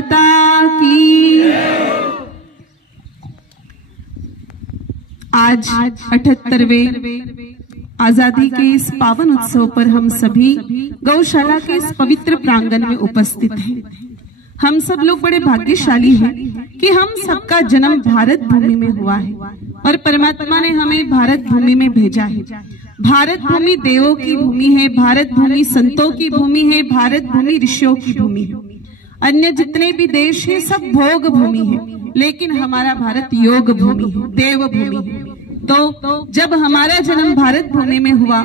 माता की। आज 78वें आजादी के इस पावन उत्सव पर हम सभी गौशाला के इस पवित्र प्रांगण में उपस्थित हैं। हम सब लोग बड़े भाग्यशाली हैं कि हम सबका जन्म भारत भूमि में हुआ है और परमात्मा ने हमें भारत भूमि में भेजा है। भारत भूमि देवों की भूमि है, भारत भूमि संतों की भूमि है, भारत भूमि ऋषियों की भूमि है। अन्य जितने भी देश हैं सब भोग भूमि है, लेकिन हमारा भारत योग भूमि है, देव भूमि है। तो जब हमारा जन्म भारत भूमि में हुआ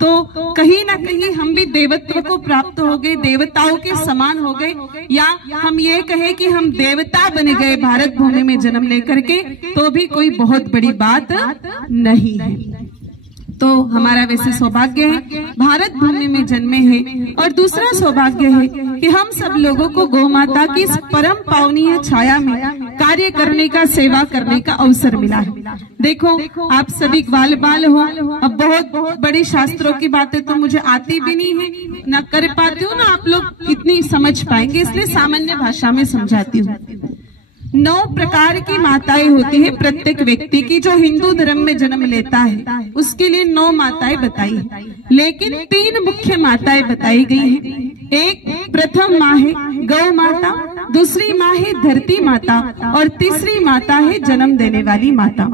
तो कहीं ना कहीं हम भी देवत्व को प्राप्त हो गए, देवताओं के समान हो गए, या हम ये कहें कि हम देवता बन गए भारत भूमि में जन्म लेकर के, तो भी कोई बहुत बड़ी बात नहीं है। तो हमारा वैसे सौभाग्य है भारत भूमि में जन्मे हैं, और दूसरा सौभाग्य है कि हम सब लोगों को गौ माता की इस परम पावनीय छाया में कार्य करने का, सेवा करने का अवसर मिला है। देखो आप सभी ग्वाल बाल हो, अब बहुत बड़ी शास्त्रों की बातें तो मुझे आती भी नहीं है, ना कर पाती हूँ, ना आप लोग इतनी समझ पाएंगे, इसलिए सामान्य भाषा में समझाती हूँ। 9 प्रकार की माताएं होती है प्रत्येक व्यक्ति की, जो हिंदू धर्म में जन्म लेता है उसके लिए 9 माताएं बताई है, लेकिन 3 मुख्य माताएं बताई गई हैं। एक प्रथम माँ है गौ माता, दूसरी माँ है धरती माता, और तीसरी माता है जन्म देने वाली माता।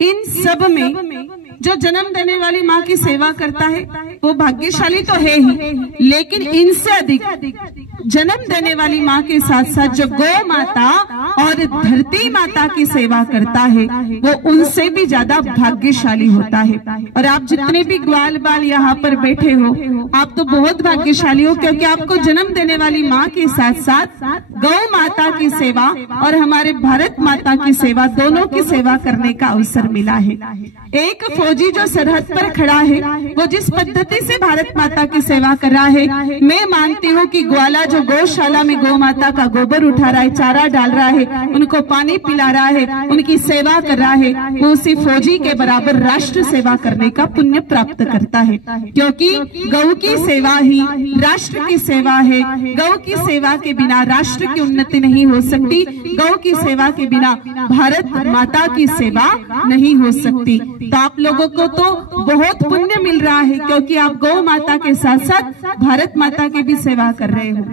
इन सब में जो जन्म देने वाली माँ की सेवा करता है वो भाग्यशाली तो है ही, लेकिन इनसे अधिक जन्म देने वाली माँ के साथ साथ जो गौ माता और धरती माता की सेवा करता है वो उनसे भी ज्यादा भाग्यशाली होता है। और आप जितने भी ग्वाल बाल यहाँ पर बैठे हो, आप तो बहुत भाग्यशाली हो, क्योंकि आपको जन्म देने वाली माँ के साथ साथ गौ माता की सेवा और हमारे भारत माता की सेवा, दोनों की सेवा करने का अवसर मिला है। एक फौजी जो सरहद पर खड़ा है वो जिस पद्धति से भारत माता की सेवा कर रहा है, मैं मानती हूँ कि ग्वाला जो गौशाला में गौ माता का गोबर उठा रहा है, चारा डाल रहा है, उनको पानी पिला रहा है, उनकी सेवा कर रहा है, वो उसी फौजी के बराबर राष्ट्र सेवा करने का पुण्य प्राप्त करता है, क्योंकि गौ की सेवा ही राष्ट्र की सेवा है। गौ की सेवा के बिना राष्ट्र की उन्नति नहीं हो सकती, गौ की सेवा के बिना भारत माता की सेवा नहीं हो सकती। तो आप लोगों को तो बहुत पुण्य मिल रहा है, क्योंकि आप गौ माता के साथ साथ भारत माता की भी सेवा कर रहे हो।